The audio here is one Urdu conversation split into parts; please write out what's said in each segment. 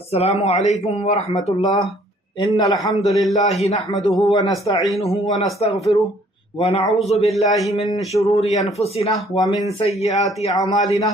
السلام علیکم ورحمۃ اللہ۔ ان الحمد للہ نحمده ونستعینه ونستغفره ونعوذ باللہ من شرور انفسنا ومن سیئات اعمالنا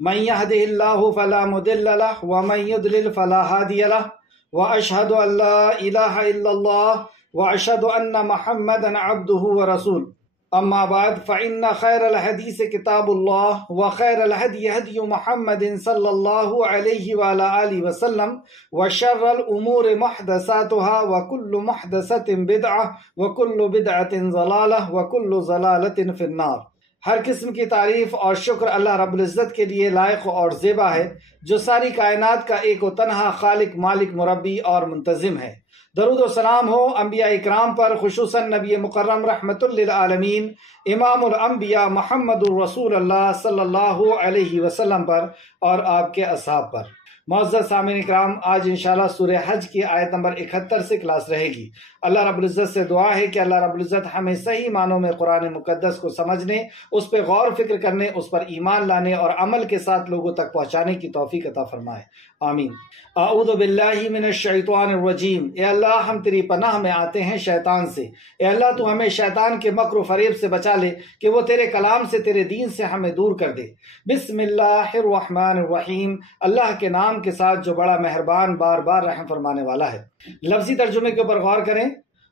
من يهده الله فلا مضل له ومن يضلل فلا هادي له واشهد ان لا اله الا الله واشهد ان محمدا عبده ورسوله اما بعد فان خیر الحدیث کتاب اللہ وخیر الہدی ہدی محمد صلی اللہ علیہ وآلہ آلہ وسلم وشر الامور محدثاتها وكل محدثۃ بدعہ وكل بدعۃ ضلالہ وكل ضلالۃ فی النار۔ ہر قسم کی تعریف اور شکر اللہ رب العزت کے لیے لائق اور زیبا ہے، جو ساری کائنات کا ایک و تنہا خالق، مالک، مربی اور منتظم ہے۔ درود و سلام ہو انبیاء اکرام پر، خصوصاً نبی مکرم رحمت للعالمین امام الانبیاء محمد الرسول اللہ صلی اللہ علیہ وسلم پر اور آپ کے اصحاب پر۔ معزز سامعین اکرام، آج انشاءاللہ سورہ حج کی آیت نمبر 71 سے کلاس رہے گی۔ اللہ رب العزت سے دعا ہے کہ اللہ رب العزت ہمیں صحیح معنوں میں قرآن مقدس کو سمجھنے، اس پہ غور فکر کرنے، اس پر ایمان لانے اور عمل کے ساتھ لوگوں تک پہنچانے کی توفیق عطا فرمائے، آمین۔ اعوذ باللہ من الشیطان الرجیم۔ اے اللہ، ہم تیری پناہ میں آتے ہیں شیطان سے۔ اے اللہ، تو ہمیں شیطان کے مکر و فریب سے بچا لے کہ وہ تیرے کلام سے، تیرے دین سے ہمیں دور کر دے۔ بسم اللہ الرحمن الرحیم، اللہ کے نام کے ساتھ جو بڑا مہربان، بار بار رحم فرمانے والا ہے۔ لفظی ترجمے کے اوپر غور کریں۔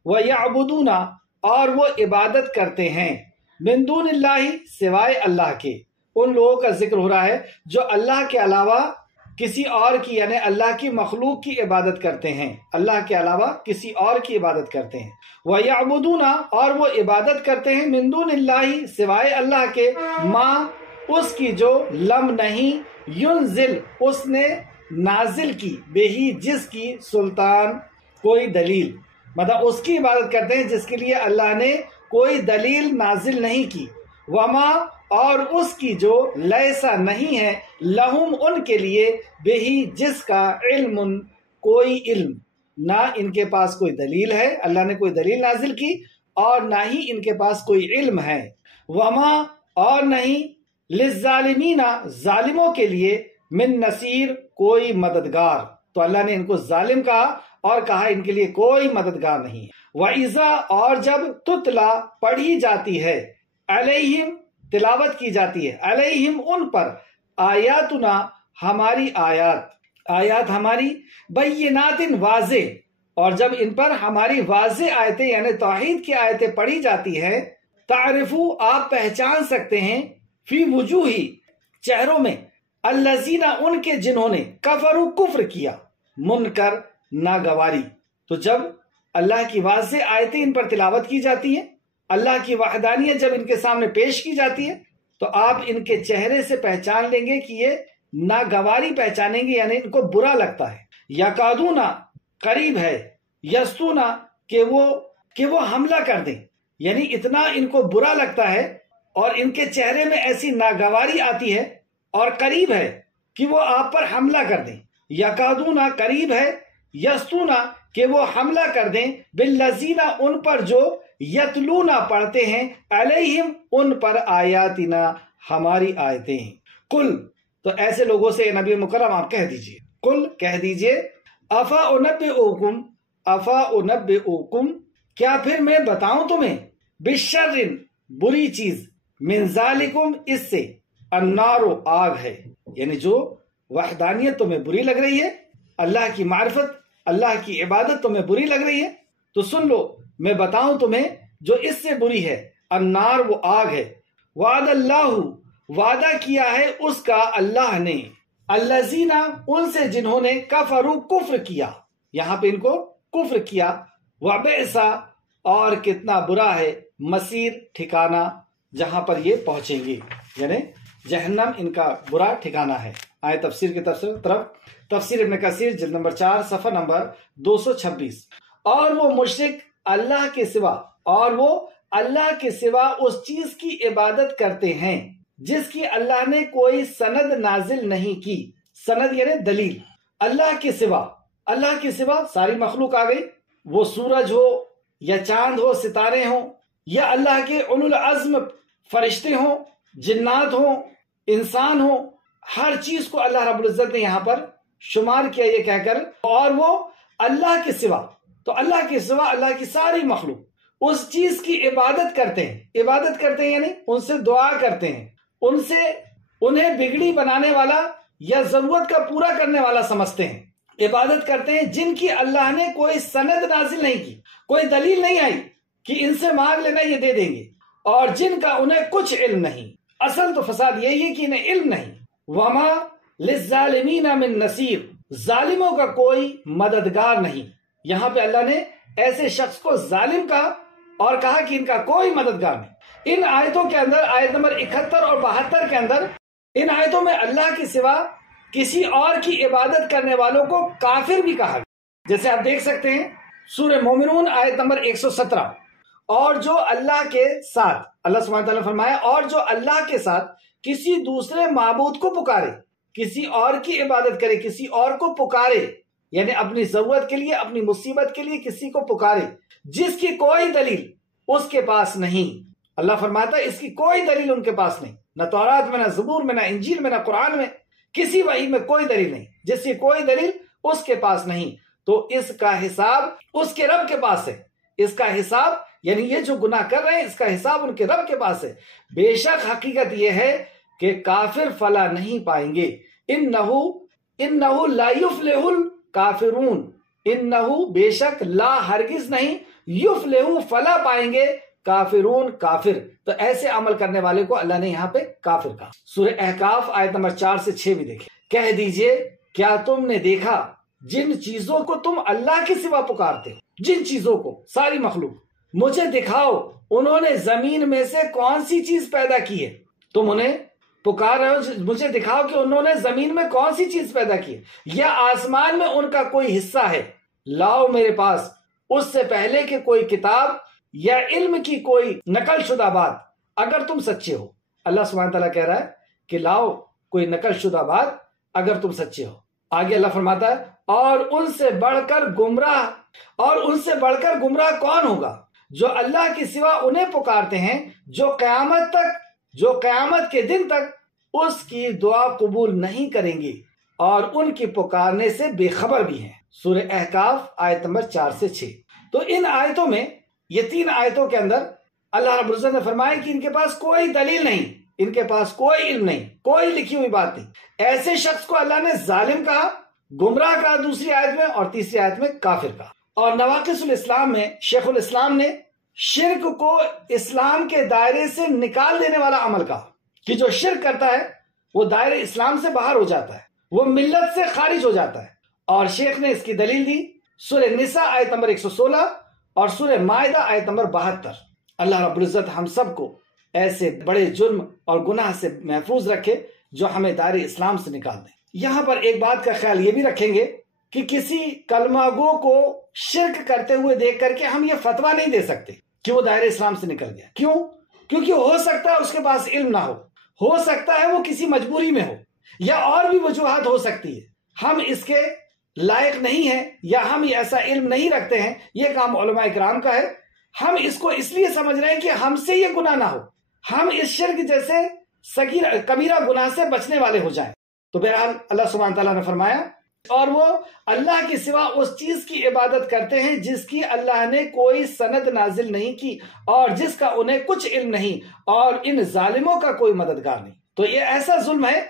وَيَعْبُدُونَ، اور وہ عبادت کرتے ہیں، مِن دون اللہ، سوائے اللہ کے۔ ان لوگوں کا ذکر ہو رہا ہے جو اللہ کے علاوہ کسی اور کی، یعنی اللہ کی مخلوق کی عبادت کرتے ہیں، اللہ کے علاوہ کسی اور کی عبادت کرتے ہیں۔ وَيَعْبُدُونَ، اور وہ عبادت کرتے ہیں، مِن دون اللہ، سوائے اللہ کے، ما، اس کی جو، لم نہیں، ينزل، اس نے نازل کی، بہی، جس کی، سلطان، کوئی دلیل، مطلب اس کی عبادت کرتے ہیں جس کے لیے اللہ نے کوئی دلیل نازل نہیں کی۔ وما، اور اس کی جو، لیسا نہیں ہے، لہم، ان کے لیے، بہی، جس کا، علم، کوئی علم، نہ ان کے پاس کوئی دلیل ہے، اللہ نے کوئی دلیل نازل کی، اور نہ ہی ان کے پاس کوئی علم ہے۔ وما، اور نہیں، للظالمین، ظالموں کے لیے، من نصیر، کوئی مددگار۔ تو اللہ نے ان کو ظالم کہا اور کہا ان کے لیے کوئی مددگار نہیں ہے۔ وَإِذَا، اور جب، تتلا، پڑھی جاتی ہے، علیہم، تلاوت کی جاتی ہے، علیہم، ان پر، آیاتنا، ہماری آیات، آیات ہماری، بینات، واضح، اور جب ان پر ہماری واضح آیتیں یعنی توحید کی آیتیں پڑھی جاتی ہیں، تعرفو، آپ پہچان سکتے ہیں، فی وجوہی، چہروں میں، الذین، ان کے جنہوں نے، کفروا، کفر کیا، منکر، ناگواری۔ تو جب اللہ کی واضح آیتیں ان پر تلاوت کی جاتی ہیں، اللہ کی وحدانیت جب ان کے سامنے پیش کی جاتی ہے، تو آپ ان کے چہرے سے پہچان لیں گے کہ یہ ناگواری پہچانیں گے، یعنی ان کو برا لگتا ہے۔ یکادون، قریب ہے، یستون، کہ وہ حملہ کر دیں، یعنی اتنا ان کو برا لگتا ہے اور ان کے چہرے میں ایسی ناگواری آتی ہے اور قریب ہے کہ وہ آپ پر حملہ کر دیں۔ یکادون، قریب ہے، یستون، کہ وہ حملہ کر دیں، بالذین، ان پر جو، یتلون، پڑھتے ہیں، علیہم، ان پر، آیاتنا، ہماری آیتیں۔ قل، تو ایسے لوگوں سے نبی مکرم آپ کہہ دیجئے، قل، کہہ دیجئے، افا انبئکم، افا انبئکم، کیا پھر میں بتاؤں تمہیں، بشر، بری چیز، من ذالکم، اس سے، النار، آگ ہے، یعنی جو وحدانیت تمہیں بری لگ رہی ہے، اللہ کی معرفت، اللہ کی عبادت تمہیں بری لگ رہی ہے، تو سن لو، میں بتاؤں تمہیں جو اس سے بری ہے، النار، وہ آگ ہے، وعد اللہ، وعدہ کیا ہے اس کا اللہ نے، الذین، ان سے جنہوں نے، کفروا، کفر کیا، یہاں پہ ان کو کفر کیا، وبئس، اور کتنا برا ہے، مصیر، ٹھکانہ، جہاں پر یہ پہنچیں گے، یعنی جہنم ان کا برا ٹھکانہ ہے۔ آئے تفسیر کی طرف، تفسیر ابن کثیر جلد نمبر 4 صفحہ نمبر 226۔ اور وہ مشرک اللہ کے سوا اس چیز کی عبادت کرتے ہیں جس کی اللہ نے کوئی سند نازل نہیں کی، سند یعنی دلیل۔ اللہ کے سوا ساری مخلوق آ گئی، وہ سورج ہو یا چاند ہو، ستارے ہوں، یا اللہ کے اولو العزم فرشتے ہوں، جنات ہوں، انسان ہوں، ہر چیز کو اللہ رب العزت نے یہاں پر شمار کیا یہ کہہ کر، اور وہ اللہ کے سوا، تو اللہ کے سوا اللہ کی ساری مخلوق اس چیز کی عبادت کرتے ہیں، عبادت کرتے ہیں یعنی ان سے دعا کرتے ہیں، ان سے انہیں بگڑی بنانے والا یا ضرورت کا پورا کرنے والا سمجھتے ہیں، عبادت کرتے ہیں جن کی اللہ نے کوئی سند نازل نہیں کی، کوئی دلیل نہیں آئی کہ ان سے مانگ لینا یہ دے دیں گے، اور جن کا انہیں کچھ علم نہیں۔ اصل تو فساد یہی ہے کہ انہیں علم نہیں۔ وما للظالمین من نصیر، ظالموں کا کوئی مددگار نہیں۔ یہاں پہ اللہ نے ایسے شخص کو ظالم کہا اور کہا کہ ان کا کوئی مددگار نہیں۔ ان آیتوں کے اندر، آیت نمبر 71 اور 72 کے اندر، ان آیتوں میں اللہ کے سوا کسی اور کی عبادت کرنے والوں کو کافر بھی کہا گیا۔ جیسے آپ دیکھ سکتے ہیں سورہ مومنون آیت نمبر 117، اور جو اللہ کے ساتھ، اللہ سبحانہ وتعالیٰ نے فرمایا، اور جو اللہ کے ساتھ کسی دوسرے معبود کو پکارے، کسی اور کی عبادت کرے، کسی اور کو پکارے، یعنی اپنی ضرورت کے لیے، اپنی مصیبت کے لیے کسی کو پکارے جس کی کوئی دلیل اس کے پاس نہیں۔ اللہ فرماتا ہے اس کی کوئی دلیل ان کے پاس نہیں، نہ تورات میں، نہ زبور میں، نہ انجیل میں، نہ قرآن میں، کسی وحی میں کوئی دلیل نہیں، جس کی کوئی دلیل اس کے پاس نہیں، تو اس کا حساب اس کے رب کے پاس ہے۔ اس کا حساب یعنی یہ جو گناہ کر رہے ہیں اس کا حساب ان کے رب کے پاس ہے۔ بے شک حقیقت یہ ہے کہ کافر فلاح نہیں پائیں گے۔ انہو لا یفلح الکافرون، انہو بے شک، لا ہرگز نہیں، یفلح فلاح پائیں گے، کافرون کافر، تو ایسے عمل کرنے والے کو اللہ نے یہاں پہ کافر کہا۔ سورہ احقاف آیت نمبر 4 سے 6 بھی دیکھیں۔ کہہ دیجئے کیا تم نے دیکھا جن چیزوں کو تم اللہ کے سوا پکارتے ہو، جن چیزوں کو، ساری مخلوق، مجھے دکھاؤ انہوں نے زمین میں سے کون سی چیز پیدا کی ہے۔ تم انہیں پکار رہے ہو، مجھے دکھاؤ کہ انہوں نے زمین میں کون سی چیز پیدا کی ہے، یا آسمان میں ان کا کوئی حصہ ہے، لاؤ میرے پاس اس سے پہلے کہ کوئی کتاب یا علم کی کوئی نقل شدہ بات، اگر تم سچے ہو۔ اللہ سبحانہ تعالیٰ کہہ رہا ہے کہ لاؤ کوئی نقل شدہ بات اگر تم سچے ہو۔ آگے اللہ فرماتا ہے اور ان سے بڑھ کر گمراہ کون ہوگا جو اللہ کے سوا انہیں پکارتے ہیں، جو قیامت کے دن تک اس کی دعا قبول نہیں کریں گے اور ان کی پکارنے سے بے خبر بھی ہیں۔ سورہ احقاف آیت نمبر 4 سے 6۔ تو ان آیتوں میں، یہ 3 آیتوں کے اندر اللہ رب العزت نے فرمایا کہ ان کے پاس کوئی دلیل نہیں، ان کے پاس کوئی علم نہیں، کوئی لکھی ہوئی بات نہیں۔ ایسے شخص کو اللہ نے ظالم کہا، گمراہ کہا دوسری آیت میں، اور تیسری آیت میں کافر کہا۔ اور نواقص الاسلام میں شیخ الاسلام نے شرک کو اسلام کے دائرے سے نکال دینے والا عمل کہا، کہ جو شرک کرتا ہے وہ دائرے اسلام سے باہر ہو جاتا ہے، وہ ملت سے خارج ہو جاتا ہے۔ اور شیخ نے اس کی دلیل دی سورہ نساء آیت نمبر 116 اور سورہ مائدہ آیت نمبر 72۔ اللہ رب العزت ہم سب کو ایسے بڑے جرم اور گناہ سے محفوظ رکھے جو ہمیں دائرے اسلام سے نکال دیں۔ یہاں پر ایک بات کا خیال یہ بھی رکھیں گے کہ کسی کلمہ گو کو شرک کرتے ہوئے دیکھ کر کے ہم یہ فتویٰ نہیں دے سکتے کہ وہ دائرے اسلام سے نکل گیا۔ کیوں؟ کیونکہ ہو سکتا ہے اس کے پاس علم نہ ہو سکتا ہے وہ کسی مجبوری میں ہو، یا اور بھی وجوہات ہو سکتی ہے، ہم اس کے لائق نہیں ہیں یا ہم ایسا علم نہیں رکھتے ہیں۔ یہ کام علماء کرام کا ہے، ہم اس کو اس لیے سمجھ رہے ہیں کہ ہم سے یہ گناہ نہ ہو، ہم اس شرک جیسے کبیرہ گناہ سے بچنے والے ہو جائیں۔ تو بہرحال اللہ سبحانہ تعالیٰ نے فرمایا اور وہ اللہ کے سوا اس چیز کی عبادت کرتے ہیں جس کی اللہ نے کوئی سند نازل نہیں کی اور جس کا انہیں کچھ علم نہیں، اور ان ظالموں کا کوئی مددگار نہیں۔ تو یہ ایسا ظلم ہے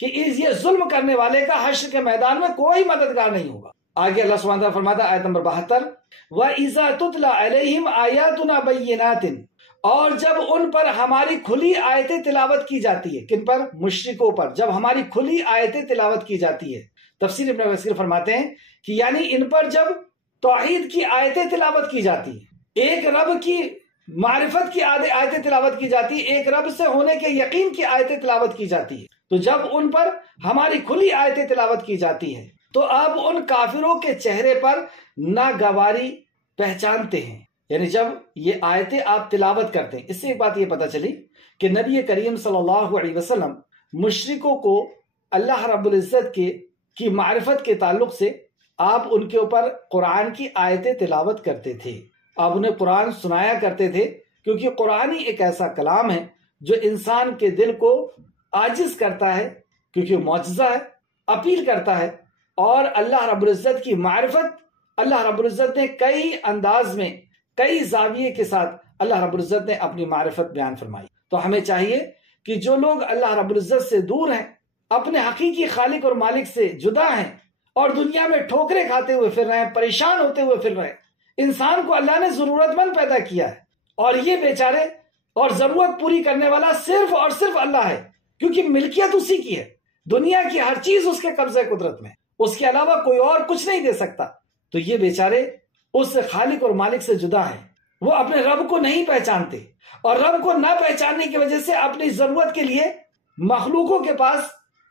کہ یہ ظلم کرنے والے کا حشر کے میدان میں کوئی مددگار نہیں ہوگا۔ آگے اللہ سبحانہ تعالیٰ فرماتا ہے آیت نمبر 72، وَإِذَا تُتْلَى عَلَيْهِمْ آيَاتُنَا بَيِّنَاتٍ، اور جب ان پر ہماری کھلی آیتیں تلاوت کی جاتی ہے، کن پر؟ مشرکوں پر، جب ہماری کھلی آیتیں تلاوت کی جاتی ہے۔ تفسیر ابن کثیر فرماتے ہیں کہ یعنی ان پر جب توحید کی آیتیں تلاوت کی جاتی ہیں، ایک رب کی معرفت کی آیتیں تلاوت کی جاتی ہے، ایک رب سے ہونے کے یقین کی آیتیں تلاوت کی جاتی ہے، تو جب ان پر ہماری کھلی آیتیں تلاوت کی جاتی ہے تو اب ان کافروں کے چہرے پر ناگواری پہچانتے ہیں۔ یعنی جب یہ آیتیں آپ تلاوت کرتے ہیں، اس سے ایک بات یہ پتہ چلی کہ نبی کریم صلی اللہ علیہ وسلم مشرکوں کو اللہ رب العزت کی معرفت کے تعلق سے آپ ان کے اوپر قرآن کی آیتیں تلاوت کرتے تھے، آپ انہیں قرآن سنایا کرتے تھے، کیونکہ قرآن ہی ایک ایسا کلام ہے جو انسان کے دل کو عاجز کرتا ہے، کیونکہ معجزہ ہے، اپیل کرتا ہے، اور اللہ رب العزت کی معرفت اللہ رب العزت نے کئی انداز میں کئی زاویے کے ساتھ اللہ رب العزت نے اپنی معرفت بیان فرمائی۔ تو ہمیں چاہیے کہ جو لوگ اللہ رب العزت سے دور ہیں، اپنے حقیقی خالق اور مالک سے جدا ہیں اور دنیا میں ٹھوکریں کھاتے ہوئے پھر رہے ہیں، پریشان ہوتے ہوئے پھر رہے ہیں۔ انسان کو اللہ نے ضرورت مند پیدا کیا ہے اور یہ بیچارے اور ضرورت پوری کرنے والا صرف اور صرف اللہ ہے، کیونکہ ملکیت اسی کی ہے، دنیا کی ہر چیز اس کے قبضہ قدرت میں، اس کے علاوہ کوئی اور کچھ نہیں دے سکتا۔ تو یہ بیچارے اس خالق اور مالک سے جدا ہیں، وہ اپنے رب کو نہیں پہچانتے اور رب کو نہ پہچاننے کی وجہ سے اپنی ضرورت کے لیے مخلوقوں کے پاس،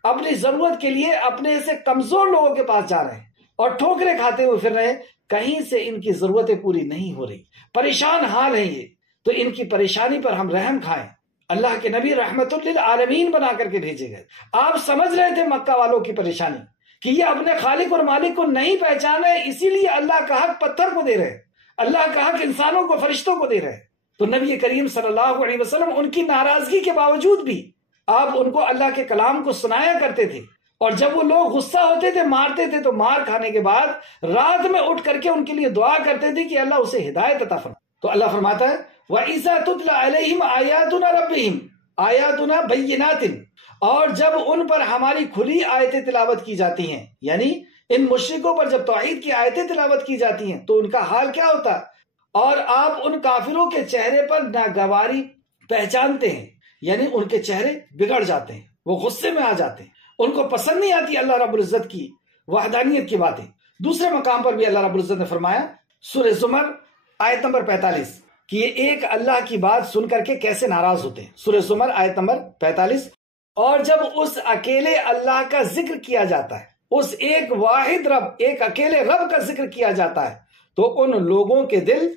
اپنی ضرورت کے لیے اپنے سے کمزور لوگوں کے پاس جا رہے ہیں اور ٹھوکریں کھاتے ہوئے پھر رہے ہیں، کہیں سے ان کی ضرورتیں پوری نہیں ہو رہی، پریشان حال ہیں یہ۔ تو ان کی پریشانی پر ہم رحم کھائیں۔ اللہ کے نبی رحمت للعالمین بنا کر کے بھیجے گئے۔ آپ سمجھ رہے تھے مکہ والوں کی پریشانی کہ یہ اپنے خالق اور مالک کو نہیں پہچان رہے، اسی لیے اللہ کا حق پتھر کو دے رہے، اللہ کا حق انسانوں کو، فرشتوں کو دے رہے۔ تو نبی کریم صلی اللہ علیہ وسلم ان کی ناراضگی کے باوجود بھی آپ ان کو اللہ کے کلام کو سنایا کرتے تھے، اور جب وہ لوگ غصہ ہوتے تھے، مارتے تھے، تو مار کھانے کے بعد رات میں اٹھ کر کے ان کے لیے دعا کرتے تھے کہ اللہ اسے ہدایت عطا فرما۔ تو اللہ فرماتا ہے وَإِذَا تُتْلَى عَلَيْهِمْ آيَاتُنَا رَبِّهِمْ آيَاتُنَا بَيِّنَاتٍ، اور جب ان پر ہماری کھلی آیتیں تلاوت کی جاتی ہیں، یعنی ان مشرکوں پر جب توحید کی آیتیں تلاوت کی جاتی ہیں تو ان کا حال کیا ہوتا ہے، اور آپ ان کافروں کے چہرے پر ناگواری پہچانتے ہیں، یعنی ان کے چہرے بگڑ جاتے ہیں، وہ غصے میں آ جاتے ہیں، ان کو پسند نہیں آتی اللہ رب العزت کی وحدانیت کی باتیں۔ دوسرے مقام پر بھی اللہ رب العزت نے فرمایا سورہ زمر آیت نمبر 45 کہ یہ ایک اللہ کی بات سن کر کے کیسے ناراض ہوتے ہیں۔ سورہ زمر آیت نمبر 45، اور جب اس اکیلے اللہ کا ذکر کیا جاتا ہے، اس ایک واحد رب، ایک اکیلے رب کا ذکر کیا جاتا ہے، تو ان لوگوں کے دل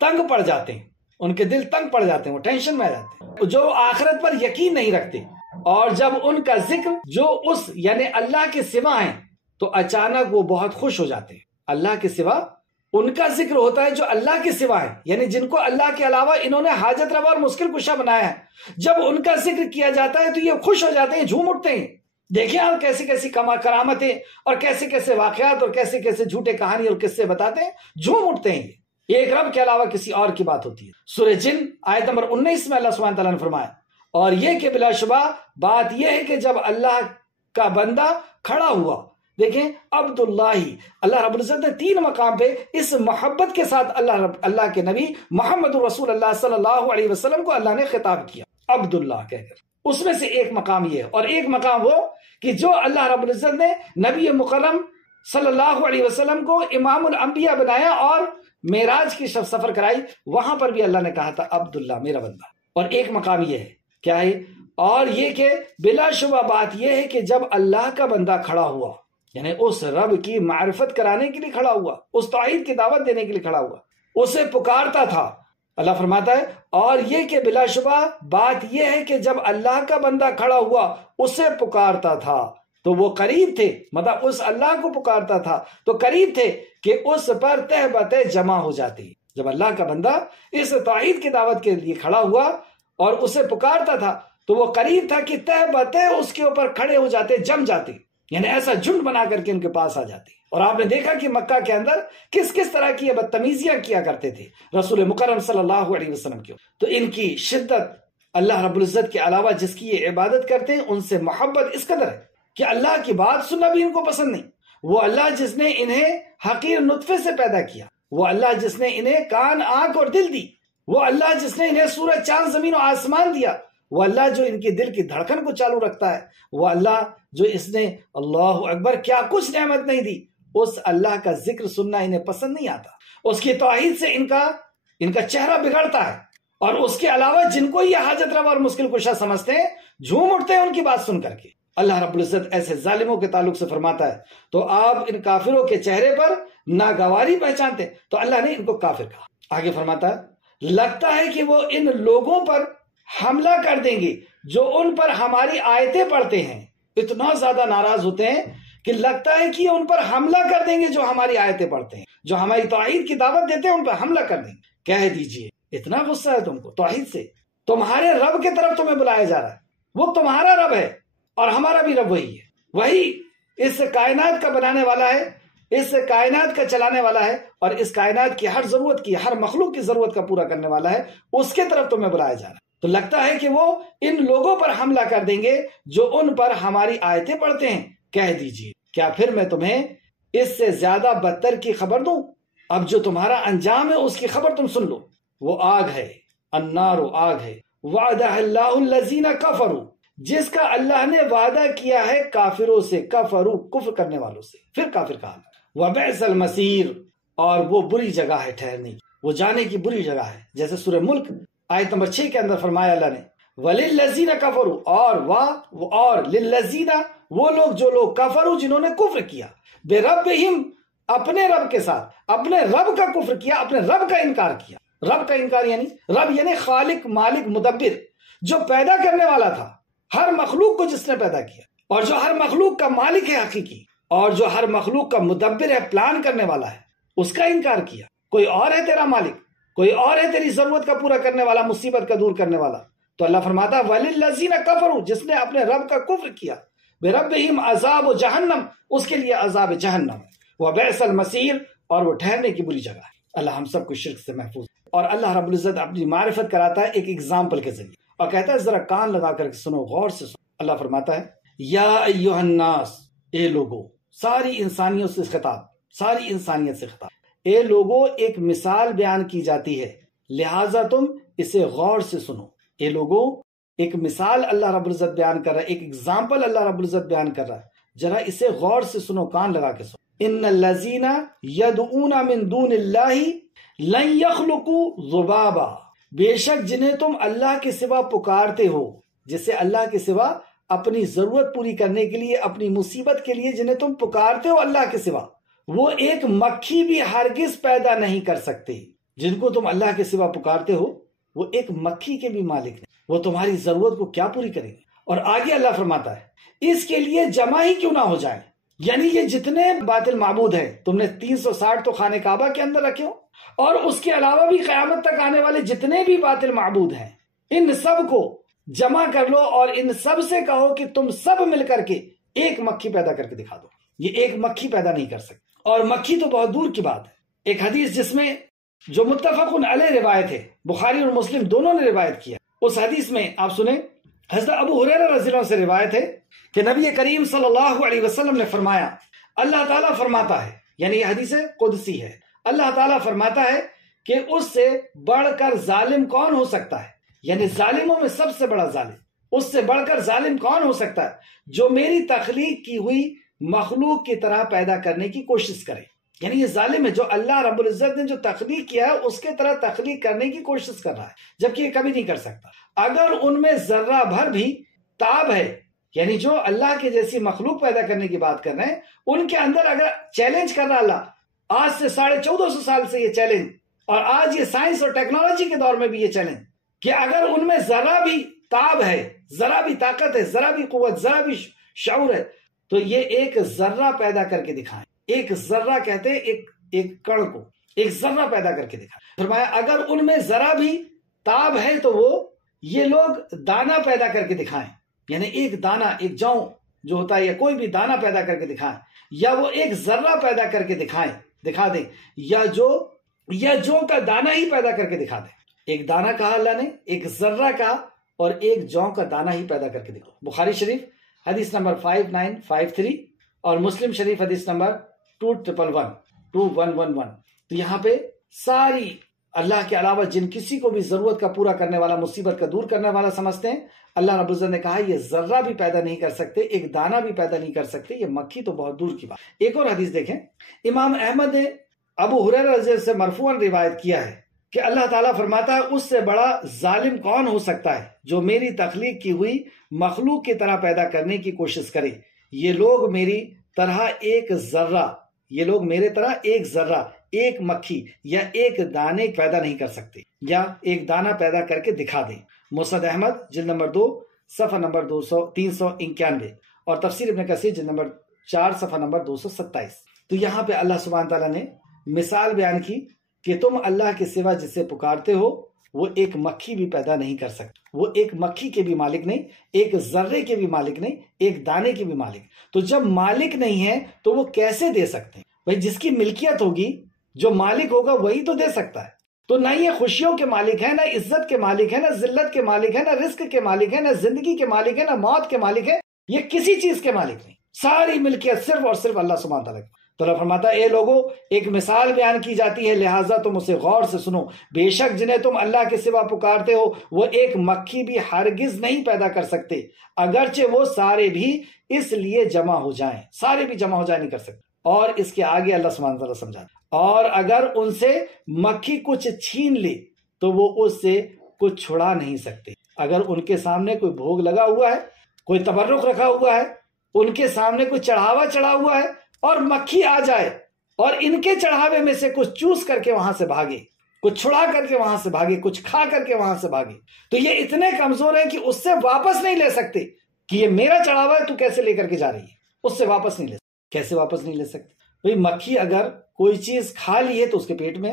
تنگ پڑ جاتے ہیں، ان کے دل تنگ پڑ جاتے ہیں، وہ ٹینشن میں آ جاتے ہیں، جو آخرت پر یقین نہیں رکھتے۔ اور جب ان کا ذکر جو اس یعنی اللہ کے سوا ہیں تو اچانک وہ بہت خوش ہو جاتے ہیں۔ اللہ کے سوا ان کا ذکر ہوتا ہے جو اللہ کے سوا ہے، یعنی جن کو اللہ کے علاوہ انہوں نے حاجت روا اور مشکل کشا بنایا ہے، جب ان کا ذکر کیا جاتا ہے تو یہ خوش ہو جاتے ہیں، جھوم اٹھتے ہیں۔ دیکھیں آپ کیسی کیسی کرامتیں اور کیسے کیسے واقعات اور کیسے کیسے جھوٹے کہانی اور قصے بتاتے ہیں، جھوم اٹھتے ہیں۔ یہ ایک رب کے علاوہ کسی اور کی بات ہوتی ہے۔ سورہ جن آیت نمبر 19 میں اللہ سبحانہ تعالیٰ نے فرمایا اور یہ کہ بلا شبہ بات یہ ہے کہ جب اللہ کا بندہ کھڑا ہوا، دیکھیں عبداللہ، اللہ رب العزت نے 3 مقام پہ اس محبت کے ساتھ اللہ کے نبی محمد رسول اللہ صلی اللہ علیہ وسلم کو اللہ نے خطاب کیا عبداللہ کہہ کر۔ اس میں سے ایک مقام یہ ہے، اور ایک مقام وہ کہ جو اللہ رب العزت نے نبی مکرم صلی اللہ علیہ وسلم کو امام الانبیاء بنایا اور معراج کی سفر کرائی، وہاں پر بھی اللہ نے کہا تھا عبداللہ میرا بندہ۔ اور ایک مقام یہ ہے، کیا ہے، اور یہ کہ بلا شبہ بات یہ ہے کہ جب اللہ کا بندہ کھڑا ہوا، یعنی اس رب کی معرفت کرانے کے لیے کھڑا ہوا، اس توحید کی دعوت دینے کے لیے کھڑا ہوا، اسے پکارتا تھا۔ اللہ فرماتا ہے اور یہ کہ بلا شبہ بات یہ ہے کہ جب اللہ کا بندہ کھڑا ہوا اسے پکارتا تھا تو وہ قریب تھے، مطلب اس اللہ کو پکارتا تھا تو قریب تھے کہ اس پر تہ بتہ جمع ہو جاتی۔ جب اللہ کا بندہ اس توحید کی دعوت کے لیے کھڑا ہوا اور اسے پکارتا تھا تو وہ قریب تھا کہ تہ بتہ اس کے اوپر کھڑے ہو جاتے، جم جاتے، یعنی ایسا جھنڈ بنا کر کے ان کے پاس آ جاتے۔ اور آپ نے دیکھا کہ مکہ کے اندر کس کس طرح کی بدتمیزیاں کیا کرتے تھے رسول مکرم صلی اللہ علیہ وسلم کی۔ تو ان کی شدت، اللہ رب العزت کے علاوہ جس کی یہ عبادت کرتے ہیں ان سے محبت اس قدر ہے کہ اللہ کی بات سننا بھی ان کو پسند نہیں۔ وہ اللہ جس نے انہیں حقیر نطفے سے پیدا کیا، وہ اللہ جس نے انہیں کان، آنکھ اور دل دی، وہ اللہ جس نے انہیں سورج، چاند، زمین و آسمان دیا، وہ اللہ جو ان کی دل کی دھڑکن کو چالو رکھتا ہے، وہ اللہ جو اس نے اللہ اکبر کیا کچھ نعمت نہیں دی، اس اللہ کا ذکر سننا انہیں پسند نہیں آتا۔ اس کی توحید سے ان کا چہرہ بگڑتا ہے، اور اس کے علاوہ جن کو یہ حاجت روا اور مشکل کشا سمجھتے ہیں جھوم اٹھتے ہیں ان کی بات سن کر کے۔ اللہ رب العزت ایسے ظالموں کے تعلق سے فرماتا ہے تو آپ ان کافروں کے چہرے پر ناگواری پہچانتے ہیں، تو اللہ نے ان کو کافر کہا۔ آگے فرماتا ہے لگتا ہے کہ وہ ان لوگوں پر حملہ کر دیں گے جو ان پر ہماری آیتیں پڑھتے ہیں۔ اتنا زیادہ ناراض ہوتے ہیں کہ لگتا ہے کہ ان پر حملہ کر دیں گے جو ہماری آیتیں پڑھتے ہیں، جو ہماری توحید کی دعوت دیتے ہیں ان پر حملہ کر دیں گے۔ کہہ دیجئے اتنا غصہ ہے تم کو توحید سے، تمہارے رب کی طرف تمہیں بلایا جا رہا ہے، وہ تمہارا رب ہے اور ہمارا بھی رب وہی ہے، وہی اس کائنات کا بنانے والا ہے، اس کائنات کا چلانے والا ہے، اور اس کائنات کی ہر ضرورت کی، ہر مخلوق کی ضرورت کا پورا کرنے والا ہے، اس کے طرف تمہیں بلایا جا رہا ہے۔ تو لگتا ہے کہ وہ ان لوگوں پر حملہ کر دیں گے جو ان پر ہماری آیتیں پڑھتے ہیں۔ کہہ دیجئے کیا پھر میں تمہیں اس سے زیادہ بدتر کی خبر دوں؟ اب جو تمہارا انجام ہے اس کی خبر تم سن لو۔ وہ آگ ہے، النار آگ ہے، وعدہ اللہ الذین کفروا، جس کا اللہ نے وعدہ کیا ہے کافروں سے، کفروا کفر کرنے والوں سے، پھر کافر کہا، وبئس المصیر، اور وہ بری جگہ ہے ٹھہرنے کی، وہ جانے کی بری جگہ ہے۔ جیسے سورہ ملک آیت نمبر 6 کے اندر فرمایا اللہ نے وَلِلَّذِينَ كَفَرُوا، اور لِلَّذِينَ، وہ لوگ جو لوگ کفروا جنہوں نے کفر کیا، بِرَبِّهِمْ، اپنے رب کے ساتھ، اپنے رب کا کفر کیا، اپنے رب کا انکار کیا۔ رب کا انکار یعنی رب یعنی خالق، مالک، مدبر، جو پیدا کرنے والا تھا ہر مخلوق کو، جس نے پیدا کیا، اور جو ہر مخلوق کا مالک ہے حقیقی، اور جو ہر مخلوق کا مدبر ہے، پلان کرنے والا ہے، اس کا انکار کیا۔ کوئی اور ہے تیرا مالک، کوئی اور ہے تیری ضرورت کا پورا کرنے والا، مصیبت کا دور کرنے والا۔ تو اللہ فرماتا وَلِلَّذِينَ كَفَرُوا، جس نے اپنے رب کا کفر کیا، بِرَبِّهِمْ عذاب جہنم، اس کے لیے عذاب جہنم ہے، وَبِئْسَ الْمَصِيرُ، اور وہ ٹھہرنے کی بری جگہ ہے۔ اللہ ہم سب کو شرک سے محفوظ۔ اور اللہ رب العزت اپنی معرفت کراتا ہے ایک اگزامپل کے ذریعے، اور کہتا ہے ذرا کان لگا کر سنو، غور سے سنو۔ اللہ فرماتا ہے یا ایھا الناس، اے لوگو، ساری انسانیت سے خطاب، ساری انسانیت سے خطاب، اے لوگو، ایک مثال بیان کی جاتی ہے، لہٰذا تم اسے غور سے سنو۔ اے لوگو، ایک مثال اللہ رب العزت بیان کر رہا ہے، ایک اگزامپل اللہ رب العزت بیان کر رہا ہے، ذرا اسے غور سے سنو، کان لگا کے سنو۔ ان الذین یدعون من دون اللہ لن یخلقوا ذبابا، بے شک جنہیں تم اللہ کے سوا پکارتے ہو، جسے اللہ کے سوا اپنی ضرورت پوری کرنے کے لیے، اپنی مصیبت کے لیے جنہیں تم پکارتے ہو اللہ کے سوا، وہ ایک مکھی بھی ہرگز پیدا نہیں کر سکتے۔ جن کو تم اللہ کے سوا پکارتے ہو وہ ایک مکھی کے بھی مالک نہیں، وہ تمہاری ضرورت کو کیا پوری کریں گے؟ اور آگے اللہ فرماتا ہے اس کے لیے جمع ہی کیوں نہ ہو جائیں، یعنی یہ جتنے باطل معبود ہیں، تم نے 360 تو خانہ کعبہ کے اندر رکھے ہو، اور اس کے علاوہ بھی قیامت تک آنے والے جتنے بھی باطل معبود ہیں، ان سب کو جمع کر لو اور ان سب سے کہو کہ تم سب مل کر کے ایک مکھی پیدا کر کے دکھا دو۔ یہ ایک مکھی پیدا نہیں کر سکتی، اور مکھی تو بہت دور کی بات ہے۔ ایک حدیث جس میں جو متفق علیہ روایت ہے، بخاری اور مسلم دونوں نے روایت کیا، اس حدیث میں آپ سنیں، حضرت ابو ہریرہ رضی اللہ عنہ سے روایت ہے کہ نبی کریم صلی اللہ علیہ وسلم نے فرمایا، اللہ تعالیٰ فرماتا ہے، یعنی یہ حدیث قدسی ہے، اللہ تعالیٰ فرماتا ہے کہ اس سے بڑھ کر ظالم کون ہو سکتا ہے، یعنی ظالموں میں سب سے بڑا ظالم، اس سے بڑھ کر ظالم کون ہو سکتا ہے جو میری تخلیق کی ہوئی مخلوق کی طرح پیدا کرنے کی کوشش کرے۔ یعنی یہ ظالم ہے جو اللہ رب العزت نے جو تخلیق کیا ہے اس کے طرح تخلیق کرنے کی کوشش کر رہا ہے، جبکہ یہ کبھی نہیں کر سکتا۔ اگر ان میں ذرہ بھر بھی تاب ہے، یعنی جو اللہ کے جیسی مخلوق پیدا کرنے کی بات کر رہے ہیں، ان کے اندر اگر چیلنج کر رہا اللہ، آج سے 1450 سال سے یہ چیلنج، اور آج یہ سائنس اور ٹیکنالوجی کے دور میں بھی یہ چیلنج، کہ اگر ان میں ذرا بھی تاب ہے، ذرا بھی طاقت ہے، ذرا بھی قوت، ذرا بھی شعور ہے، تو یہ ایک ذرہ پیدا کر کے دکھائیں۔ ایک ذرہ کہتے ہیں ایک کڑ کو، ایک ذرہ پیدا کر کے دکھائیں۔ فرمایا اگر ان میں ذرا بھی تاب ہے تو وہ یہ لوگ دانہ پیدا کر کے دکھائیں، یعنی ایک دانہ، ایک جو ہوتا ہے، یا کوئی بھی دانہ پیدا کر کے دکھائیں، یا وہ ایک ذرہ پیدا کر کے دکھا دیں، یا جو کا دانہ ہی پیدا کر کے دکھا دیں۔ ایک دانہ کہا اللہ نے، ایک ذرہ کہا، اور ایک جو کا دانہ ہی پیدا کر کے دکھا۔ بخاری شریف حدیث نمبر 5953 اور مسلم شریف حدیث نمبر 2111۔ تو یہاں پہ ساری اللہ کے علاوہ جن کسی کو بھی ضرورت کا پورا کرنے والا، مصیبت کا دور کرنے والا سمجھتے ہیں، اللہ رب العزت نے کہا یہ ذرہ بھی پیدا نہیں کر سکتے، ایک دانہ بھی پیدا نہیں کر سکتے، یہ مکھی تو بہت دور کی بات۔ ایک اور حدیث دیکھیں، امام احمد نے ابو ہریرہ رضی اللہ عنہ سے مرفوعاً روایت کیا ہے کہ اللہ تعالیٰ فرماتا ہے اس سے بڑا ظالم کون ہو سکتا ہے جو میری تخلیق کی ہوئی مخلوق کی طرح پیدا کرنے کی کوشش کرے۔ یہ لوگ میری طرح ایک ذرہ، یہ لوگ میرے طرح ایک ذرہ، ایک مکھی یا ایک دانے پیدا نہیں کر سکتے، یا ایک دانہ پیدا کر کے دکھا دیں۔ مسند احمد جلد نمبر 2 صفحہ نمبر 391، اور تفسیر ابن کثیر جلد نمبر 4 صفحہ نمبر 227۔ تو یہاں پہ اللہ سبحانہ تعالیٰ نے مثال بیان کی کہ تم اللہ کے سوا جسے پکارتے ہو وہ ایک مکھی بھی پیدا نہیں کر سکتے. وہ ایک مکھی کے بھی مالک نہیں، ایک ذرے کے بھی مالک نہیں، ایک دانے کے بھی مالک. تو جب مالک نہیں ہے تو وہ کیسے دے سکتے ہیں؟ بھائی جس کی ملکیت ہوگی، جو مالک ہوگا وہی تو دے سکتا ہے. تو نہ یہ خوشیوں کے مالک ہے، نہ عزت کے مالک ہے، نہ ذلت کے مالک ہے، نہ رزق کے مالک ہے، نہ زندگی کے مالک ہے، نہ موت کے مالک ہے. یہ کسی چیز کے مالک نہیں. ساری ملکیت صرف اور صرف اللہ سبحانہ تعالیٰ کی. تو اللہ فرماتا ہے اے لوگو، ایک مثال بیان کی جاتی ہے، لہٰذا تم اسے غور سے سنو. بے شک جنہیں تم اللہ کے سوا پکارتے ہو وہ ایک مکھی بھی ہرگز نہیں پیدا کر سکتے، اگرچہ وہ سارے بھی اس لیے جمع ہو جائیں. سارے بھی جمع ہو جائیں نہیں کر سکتے. اور اس کے آگے اللہ سبحانہ تعالیٰ سمجھاتا ہے اور اگر ان سے مکھی کچھ چھین لے تو وہ اس سے کچھ چھڑا نہیں سکتے. اگر ان کے سامنے کوئی بھوگ لگا ہوا ہے، کوئی تبرک رکھا ہوا ہے، ان کے سامنے کوئی چڑھاوا چڑھا ہوا ہے اور مکھی آ جائے اور ان کے چڑھاوے میں سے کچھ چوس کر کے وہاں سے بھاگے، کچھ چھڑا کر کے وہاں سے بھاگے، کچھ کھا کر کے وہاں سے بھاگے، تو یہ اتنے کمزور ہیں کہ اس سے واپس نہیں لے سکتے کہ یہ میرا چڑھاوا ہے تو کیسے لے کر کے جا رہی ہے. اس سے واپس نہیں لے سکتے. کیسے واپس نہیں لے سکتے؟ بھئی مکھی اگر کوئی چیز کھا لی ہے تو اس کے پیٹ میں،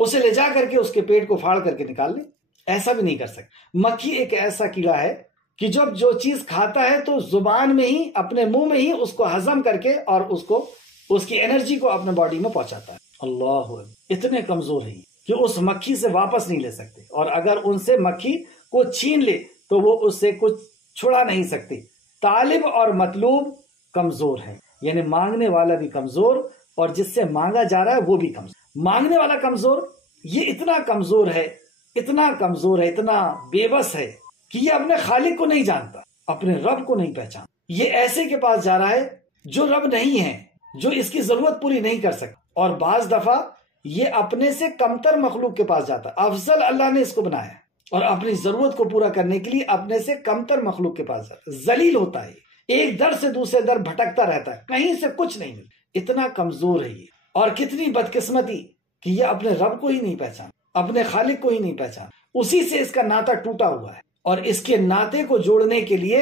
اسے لے جا کر کے اس کے پیٹ کو پھاڑ کر کے نکال لے. ایسا بھی نہیں کر سکتے. مکھی ایک ایسا کیڑا ہے کہ جب جو چیز کھاتا ہے تو زبان میں ہی، اپنے منہ میں ہی اس کو ہضم کر کے اور اس کی انرجی کو اپنے باڈی میں پہنچاتا ہے. اللہ اتنے کمزور ہیں کہ اس مکھی سے واپس نہیں لے سکتے. اور اگر ان سے مکھی کو چھین لے تو وہ اس سے کچھ چھڑا نہیں سکتے. طالب اور مطلوب کمزور ہیں، یعنی مانگنے والا بھی کمزور اور جس سے مانگا جا رہا ہے وہ بھی کمزور. مانگنے والا کمزور، یہ اتنا کمزور ہے، اتنا کمزور ہے، اتنا بے بس ہے کہ یہ اپنے خالق کو نہیں جانتا، اپنے رب کو نہیں پہچانتا. یہ ایسے کے پاس جا رہا ہے جو رب نہیں ہے، جو اس کی ضرورت پوری نہیں کر سکتا. اور بعض دفعہ یہ اپنے سے کمتر مخلوق کے پاس جاتا ہے. افضل اللہ نے اس کو بنایا اور اپنی ضرورت کو پورا کرنے کے لیے اپنے سے کمتر مخلوق کے پاس جاتا ہے. ذلیل ہوتا ہے، ایک در سے دوسرے در بھٹکتا رہتا ہے، کہیں سے کچھ نہیں ملتا. اتنا کمزور ہے یہ. اور کتنی بدقسمتی کہ یہ اپنے رب کو ہی نہیں پہچان، اپنے خالق کو ہی نہیں پہچان. اسی سے اس کا ناطہ ٹوٹا ہوا ہے. اور اس کے ناطے کو جوڑنے کے لیے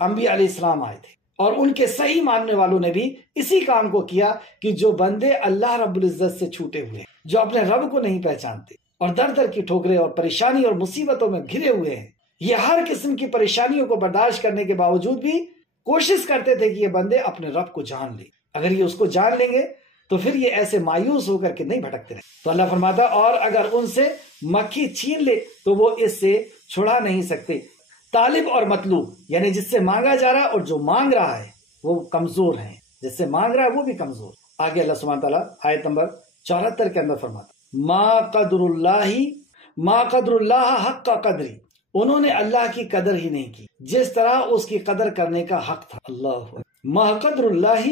انبیاء علیہ السلام آئے تھے اور ان کے صحیح ماننے والوں نے بھی اسی کام کو کیا کہ جو بندے اللہ رب العزت سے چھوٹے ہوئے، جو اپنے رب کو نہیں پہچانتے اور در در کی ٹھوکریں اور پریشانی اور مصیبتوں میں گھرے ہوئے ہیں، یہ ہر قسم کی پریشانیوں کو برداشت کرنے کے باوجود بھی کوشش کرتے تھے کہ یہ بندے اپنے رب کو جان لیں. اگر یہ اس کو جان لیں گے تو پھر یہ ایسے مایوس ہو کر کے نہیں بھٹکتے رہے. تو اللہ فرماتا اور اگر ان سے مکھی چھین لے تو وہ اس سے چھڑا نہیں سکتے. طالب اور مطلوب، یعنی جس سے مانگا جا رہا ہے اور جو مانگ رہا ہے وہ کمزور ہیں. جس سے مانگ رہا ہے وہ بھی کمزور. آگے اللہ سبحانہ تعالیٰ آیت نمبر 74 کے اندر فرماتا ما قدر اللہ حق قدری، انہوں نے اللہ کی قدر ہی نہیں کی جس طرح اس کی قدر کرنے کا حق تھا. اللہ ما قدر اللہ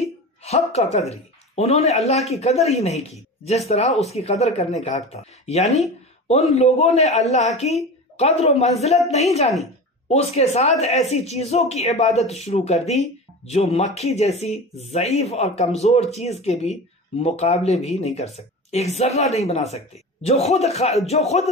حق قدری، انہوں نے اللہ کی قدر ہی نہیں کی جس طرح اس کی قدر کرنے کا حق تھا. یعنی ان لوگوں نے اللہ کی قدر و منزلت نہیں جانی، اس کے ساتھ ایسی چیزوں کی عبادت شروع کر دی جو مکھی جیسی ضعیف اور کمزور چیز کے بھی مقابلے بھی نہیں کر سکتے، ایک ذرہ نہیں بنا سکتے. جو خود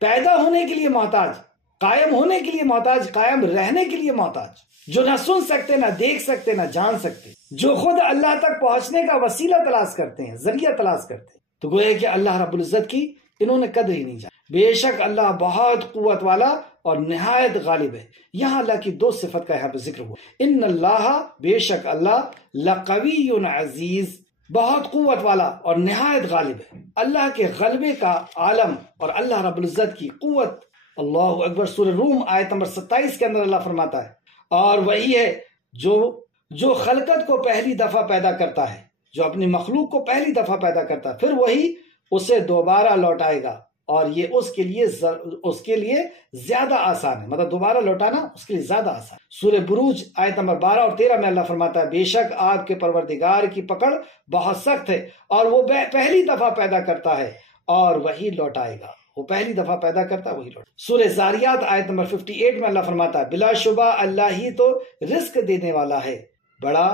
پیدا ہونے کے لیے محتاج، قائم ہونے کے لیے محتاج، قائم رہنے کے لیے محتاج، جو نہ سن سکتے، نہ دیکھ سکتے، نہ جان سکتے، جو خود اللہ تک پہنچنے کا وسیلہ تلاش کرتے ہیں، ذریعہ تلاش کرتے ہیں. تو گویا کہ اللہ رب العزت کی انہوں نے قدر ہی نہیں جانی. بے شک اللہ بہت قوت والا اور نہایت غالب ہے. یہاں اللہ کی دو صفت کا یہاں پہ ذکر ہوا. ان اللہ، بے شک اللہ، لقوی عزیز، بہت قوت والا اور نہایت غالب ہے. اللہ کے غلبے کا عالم اور اللہ رب العزت کی قوت. اللہ اکبر. سورہ روم آیت نمبر 27 کے اندر اللہ فرماتا ہے اور وہی ہے جو خلقت کو پہلی دفعہ پیدا کرتا ہے، جو اپنی مخلوق کو پہلی دفعہ پیدا کرتا ہے، پھر وہی اسے دوبارہ لوٹائے گا اور یہ اس کے لیے زیادہ آسان ہے. مطلب دوبارہ لوٹانا اس کے لیے زیادہ آسان. سورہ بروج آیت نمبر 12 اور 13 میں اللہ فرماتا ہے بے شک آپ کے پروردگار کی پکڑ بہت سخت ہے اور وہ پہلی دفعہ پیدا کرتا ہے اور وہی لوٹائے گا. وہ پہلی دفعہ پیدا کرتا ہے وہی لوٹائے. سورہ زاریات آیت نمبر 58 میں اللہ فرماتا ہے بلا شبہ اللہ ہی تو رزق دینے والا ہے، بڑا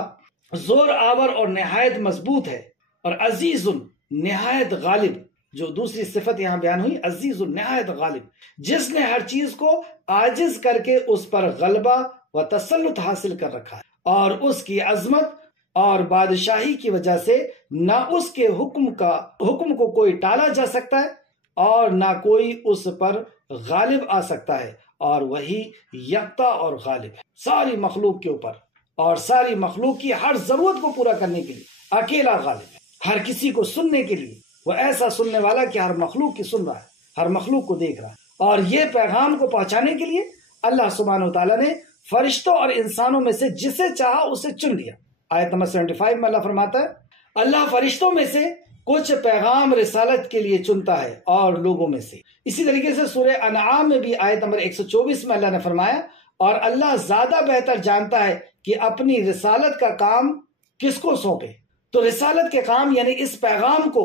زور آور اور نہایت مضبوط ہے، اور عزیز نہایت غالب. جو دوسری صفت یہاں بیان ہوئی، عزیز نہایت غالب، جس نے ہر چیز کو عاجز کر کے اس پر غلبہ و تسلط حاصل کر رکھا ہے، اور اس کی عظمت اور بادشاہی کی وجہ سے نہ اس کے حکم کو کوئی ٹالا جا سکتا ہے اور نہ کوئی اس پر غالب آ سکتا ہے، اور وہی یکتا اور غالب ہے ساری مخلوق کے اوپر، اور ساری مخلوق کی ہر ضرورت کو پورا کرنے کے لیے اکیلا غالب ہے۔ ہر کسی کو سننے کے لیے وہ ایسا سننے والا کہ ہر مخلوق کی سن رہا ہے، ہر مخلوق کو دیکھ رہا ہے۔ اور یہ پیغام کو پہنچانے کے لیے اللہ سبحانہ وتعالیٰ نے فرشتوں اور انسانوں میں سے جسے چاہا اسے چن لیا۔ آیت نمبر 75 میں اللہ فرماتا ہے اللہ فرشتوں میں سے کچھ پیغام رسالت کے لیے چنتا ہے اور لوگوں میں سے۔ اسی طریقے سے سورہ انعام میں بھی آیت نمبر 124 میں اللہ نے فرمایا اور اللہ زیادہ بہتر جانتا ہے کہ اپنی رسالت کا کام کس کو سونپے۔ تو رسالت کے کام یعنی اس پیغام کو،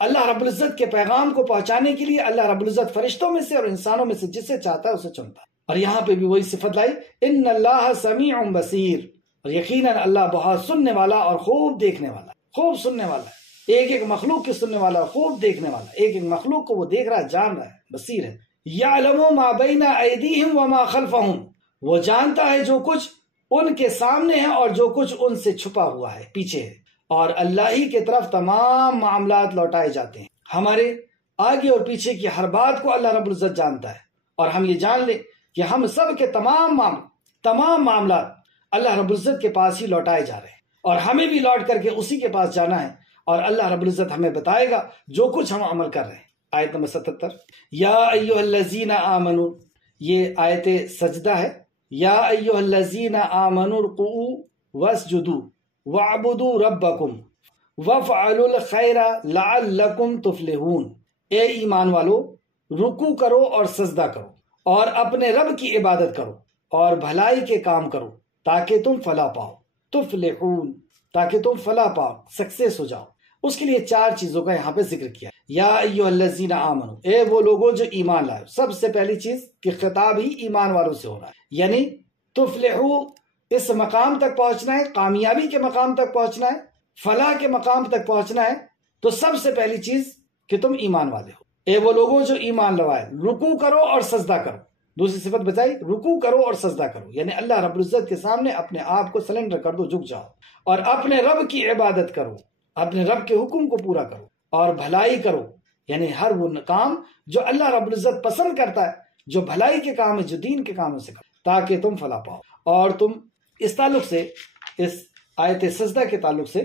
اللہ رب العزت کے پیغام کو پہنچانے کے لیے اللہ رب العزت فرشتوں میں سے اور انسانوں میں سے جسے چاہتا ہے اسے چنتا ہے۔ اور یہاں پہ بھی وہی صفت لائی، ان اللہ سمیع بصیر، اور یقیناً اللہ بہت سننے والا اور خوب دیکھنے والا، خوب سننے والا ہے، ایک ایک مخلوق کی سننے والا، خوب دیکھنے والا، ایک ایک مخلوق کو وہ دیکھ رہا ہے، جان رہا ہے، بصیر ہے۔ یعلم ما بین ایدیہم وما خلفہم، وہ جانتا ہے جو کچھ ان کے سامنے ہے اور جو کچھ ان سے چھپا ہوا ہے، پیچھے ہے، اور اللہ ہی کی طرف تمام معاملات لوٹائے جاتے ہیں۔ ہمارے آگے اور پیچھے کی ہر بات کو اللہ رب العزت جانتا ہے، اور ہم یہ جان لیں کہ ہم سب کے تمام معاملات اللہ رب العزت کے پاس ہی لوٹائے جا رہے ہیں، اور ہمیں بھی لوٹ کر کے اسی کے پاس جانا ہے، اور اللہ رب العزت ہمیں بتائے گا جو کچھ ہم عمل کر رہے ہیں۔ آیت نمبر 77، یا ایھا الذین آمنوا، یہ آیت سجدہ ہے۔ یا ایھا الذین آمنوا ارکعوا واسجدوا واعبدوا ربکم وافعلوا الخیر لعلکم تفلحون، اے ایمان والو رکوع کرو اور سجدہ کرو اور اپنے رب کی عبادت کرو اور بھلائی کے کام کرو تاکہ تم فلاح پاؤ، تفلحون، تاکہ تم فلاح پاؤ، سکسیس ہو جاؤ۔ اس کے لیے 4 چیزوں کا یہاں پہ ذکر کیا، یا ایھا الذین آمنوا، اے وہ لوگوں جو ایمان لائے۔ سب سے پہلی چیز کہ خطاب ہی ایمان والوں سے ہو رہا ہے، یعنی تفلحو، اس مقام تک پہنچنا ہے، کامیابی کے مقام تک پہنچنا ہے، فلاح کے مقام تک پہنچنا ہے، تو سب سے پہلی چیز کہ تم ایمان والے ہو۔ اے وہ لوگوں جو ایمان لوائے، رکوع کرو اور سجدہ کرو۔ دوسری صفت بتائی، رکوع کرو اور سجدہ کرو، یعنی اللہ رب العزت کے سامنے اپنے آپ کو سلنڈر کر دو، جھک جاؤ، اور اپنے رب کی عبادت کرو، اپنے رب کے حکم کو پورا کرو، اور بھلائی کرو، یعنی ہر وہ کام جو اللہ رب العزت پسند کرتا ہے، جو بھلائی کے کام ہے، جو دین کے کاموں سے کرو، تاکہ تم فلاح پاؤ۔ اور تم اس تعلق سے، اس آیت سجدہ کے تعلق سے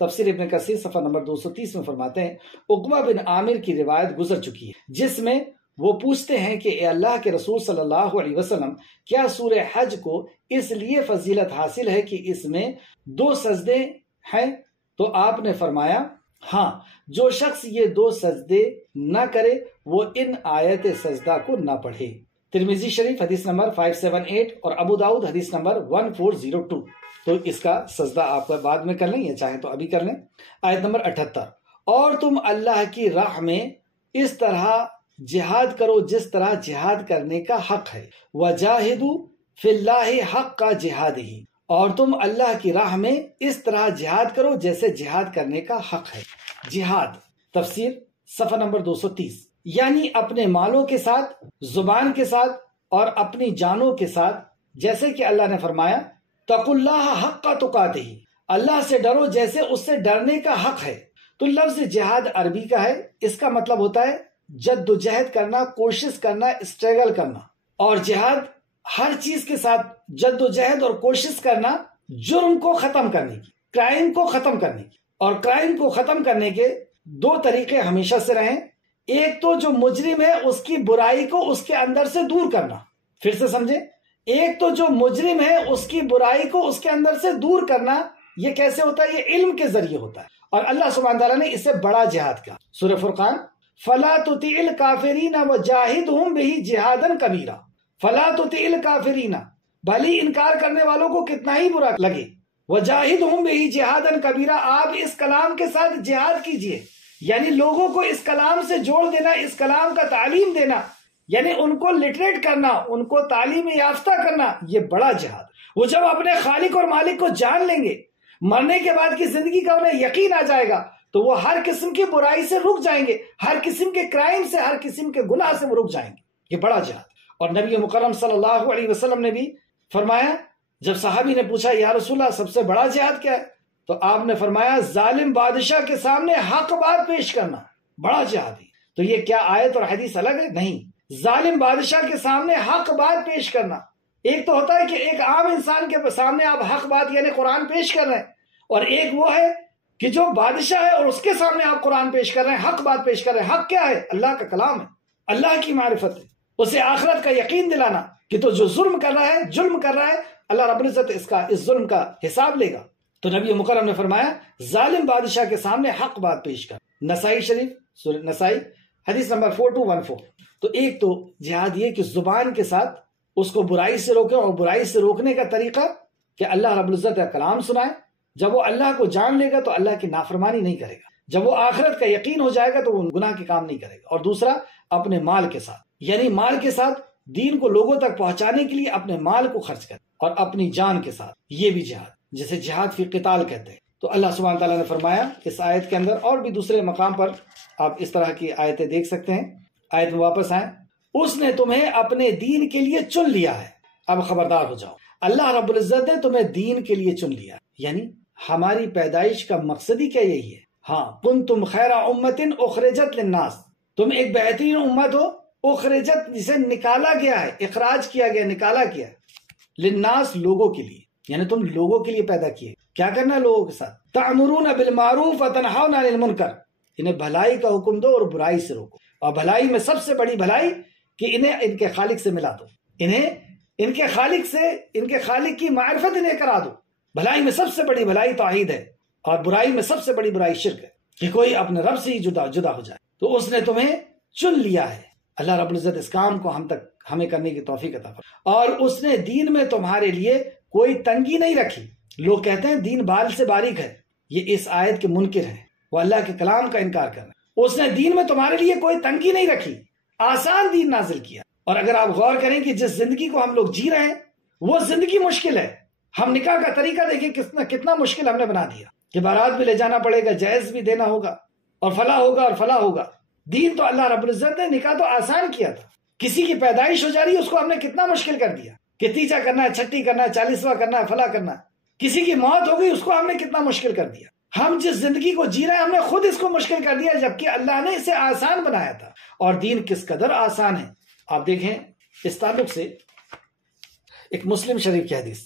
تفسیر ابن کثیر صفحہ نمبر 230 میں فرماتے ہیں، عقبہ بن عامر کی روایت گزر چکی ہے جس میں وہ پوچھتے ہیں کہ اے اللہ کے رسول صلی اللہ علیہ وسلم، کیا سورہ حج کو اس لیے فضیلت حاصل ہے کہ اس میں 2 سجدے ہیں؟ تو آپ نے فرمایا ہاں، جو شخص یہ 2 سجدے نہ کرے وہ ان آیت سجدہ کو نہ پڑھے۔ ترمذی شریف حدیث نمبر 578 اور ابو داؤد حدیث نمبر 1402۔ تو اس کا سجدہ آپ بعد میں کر لیں یا چاہیں تو ابھی کر لیں۔ آیت نمبر 78، اور تم اللہ کی راہ میں اس طرح جہاد کرو جس طرح جہاد کرنے کا حق ہے، وجاہدوا فی اللہ حق کا جہاد ہی، اور تم اللہ کی راہ میں اس طرح جہاد کرو جیسے جہاد کرنے کا حق ہے۔ جہاد تفسیر صفحہ نمبر 230، یعنی اپنے مالوں کے ساتھ، زبان کے ساتھ اور اپنی جانوں کے ساتھ، جیسے کہ اللہ نے فرمایا تقوا اللہ حق تقاتہ، اللہ سے ڈرو جیسے اس سے ڈرنے کا حق ہے۔ تو لفظ جہاد عربی کا ہے، اس کا مطلب ہوتا ہے جد و جہد کرنا، کوشش کرنا، اسٹرگل کرنا۔ اور جہاد ہر چیز کے ساتھ جد و جہد اور کوشش کرنا، جرم کو ختم کرنے کی، کرائم کو ختم کرنے کی۔ اور کرائم کو ختم کرنے کے 2 طریقے ہمیشہ سے رہیں، ایک تو جو مجرم ہے اس کی برائی کو اس کے اندر سے دور کرنا، پھر سے سمجھیں، ایک تو جو مجرم ہے اس کی برائی کو اس کے اندر سے دور کرنا۔ یہ کیسے ہوتا ہے؟ یہ علم کے ذریعے ہوتا ہے، اور اللہ سبحانہ تعالیٰ نے اسے بڑا جہاد کہا۔ سورہ فرقان، فَلَا تُطِعِ الْكَافِرِينَ وَجَاهِدْهُمْ بِهِ جِهَادًا كَبِيرًا، فَلَا تُطِعِ الْكَافِرِينَ، بھلی انکار کرنے والوں کو کتنا ہی برا لگے، وَجَاهِدْهُمْ بِهِ جِهَادًا كَبِيرًا، آپ اس کلام کے ساتھ جہاد کیجئے، یعنی لوگوں کو اس کلام سے جوڑ دینا، اس کلام کا تعلیم دینا، یعنی ان کو لٹریٹ کرنا، ان کو تعلیم یافتہ کرنا، یہ بڑا جہاد۔ وہ جب اپنے خالق اور مالک کو جان لیں گے، مرنے کے بعد کی زندگی کا انہیں یقین آ جائے گا، تو وہ ہر قسم کی برائی سے رک جائیں گے، ہر قسم کے کرائم سے، ہر قسم کے گناہ سے وہ رک جائیں گے۔ یہ بڑا جہاد۔ اور نبی مکرم صلی اللہ علیہ وسلم نے بھی فرمایا، جب صحابی نے پوچھا یا رسول اللہ سب سے بڑا جہاد کیا ہے، تو آپ نے فرمایا ظالم بادشاہ کے سامنے حق بات پیش کرنا، بڑا جہاد ہے۔ تو یہ کیا آیت اور حدیث الگ ہے؟ نہیں، ظالم بادشاہ کے سامنے حق بات پیش کرنا، ایک تو ہوتا ہے کہ ایک عام انسان کے سامنے آپ حق بات یعنی قرآن پیش کر رہے ہیں، اور ایک وہ ہے کہ جو بادشاہ ہے اور اس کے سامنے آپ قرآن پیش کر رہے ہیں، حق بات پیش کر رہے ہیں۔ حق کیا ہے؟ اللہ کا کلام ہے، اللہ کی معرفت ہے، اسے آخرت کا یقین دلانا کہ تو جو ظلم کر رہا ہے، جرم کر رہا ہے، اللہ رب العزت اس ظلم کا حساب لے گا۔ تو نبی مکرم نے فرمایا ظالم بادشاہ کے سامنے حق بات پیش کر۔ نسائی شریف، سورہ نسائی حدیث نمبر 4214۔ تو ایک تو جہاد یہ کہ زبان کے ساتھ اس کو برائی سے روکے، اور برائی سے روکنے کا طریقہ کہ اللہ رب العزت کا کلام سنائے۔ جب وہ اللہ کو جان لے گا تو اللہ کی نافرمانی نہیں کرے گا، جب وہ آخرت کا یقین ہو جائے گا تو وہ گناہ کے کام نہیں کرے گا۔ اور دوسرا اپنے مال کے ساتھ، یعنی مال کے ساتھ دین کو لوگوں تک پہنچانے کے لیے اپنے مال کو خرچ کرے، اور اپنی جان کے ساتھ، یہ بھی جہاد، جسے جہاد فی قتال کہتے ہیں۔ تو اللہ سبحانہ تعالیٰ نے فرمایا اس آیت کے اندر، اور بھی دوسرے مقام پر آپ اس طرح کی آیتیں دیکھ سکتے ہیں۔ آیت میں واپس آئیں، اس نے تمہیں اپنے دین کے لیے چن لیا ہے، اب خبردار ہو جاؤ۔ اللہ رب العزت نے تمہیں دین کے لیے چن لیا، یعنی ہماری پیدائش کا مقصد ہی کیا یہی ہے۔ ہاں، کنتم خیر امت اخرجت للناس، تم ایک بہترین امت ہو، اخرجت جسے نکالا گیا ہے، اخراج کیا گیا، نکالا گیا ہے، للناس لوگوں کے لیے، یعنی تم لوگوں کے لیے پیدا کیے۔ کیا کرنا ہے لوگوں کے ساتھ؟ تأمرون بالمعروف وتنہون عن المنکر، انہیں بھلائی کا حکم دو اور برائی سے روکو، اور بھلائی میں سب سے بڑی بھلائی کہ انہیں ان کے خالق سے ملا دو، انہیں ان کے خالق کی معرفت انہیں کرا دو۔ بھلائی میں سب سے بڑی بھلائی توحید ہے، اور برائی میں سب سے بڑی برائی شرک ہے، کہ کوئی اپنے رب سے ہی جدا ہو جائے۔ تو اس نے تمہیں چن لیا ہے، اللہ رب العزت اس کام کو ہمیں کرنے کی توفیق عطا فرمائے۔ اور اس نے دین میں تمہارے لیے کوئی تنگی نہیں رکھی۔ لوگ کہتے ہیں دین بال سے باریک ہے، یہ اس آیت کے منکر ہیں، وہ اللہ کے کلام کا انکار کر رہے ہیں۔ اس نے دین میں تمہارے لیے کوئی تنگی نہیں رکھی، آسان دین نازل کیا۔ اور اگر آپ غور کریں کہ جس زندگی کو ہم لوگ جی رہے ہیں وہ زندگی مشکل ہے۔ ہم نکاح کا طریقہ دیکھیں کتنا مشکل ہم نے بنا دیا، کہ بارات بھی لے جانا پڑے گا، جہیز بھی دینا ہوگا، اور فلاں ہوگا اور فلاں ہوگا۔ دین تو اللہ رب العزت نے نکاح تو آسان کیا تھا۔ کسی کی پیدائش ہو جا رہی ہے اس کو ہم نے کتنا مشکل کر دیا، کہ تیجا کرنا ہے، چھٹی کرنا ہے، 40واں کرنا ہے، فلاں کرنا ہے۔ کسی کی موت ہو گئی اس کو ہم نے کتنا مشکل کر دیا۔ ہم جس زندگی کو جی رہے ہیں ہم نے خود اس کو مشکل کر دیا، جبکہ اللہ نے اسے آسان بنایا تھا۔ اور دین کس قدر آسان ہے آپ دیکھیں۔ اس تعلق سے ایک مسلم شریف کی حدیث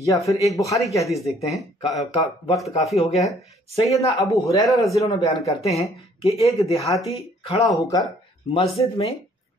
یا پھر ایک بخاری کی حدیث دیکھتے ہیں، وقت کافی ہو گیا ہے۔ سیدنا ابو ہریرہ رضی اللہ عنہ بیان کرتے ہیں کہ ایک دیہاتی کھڑا ہو کر مسجد میں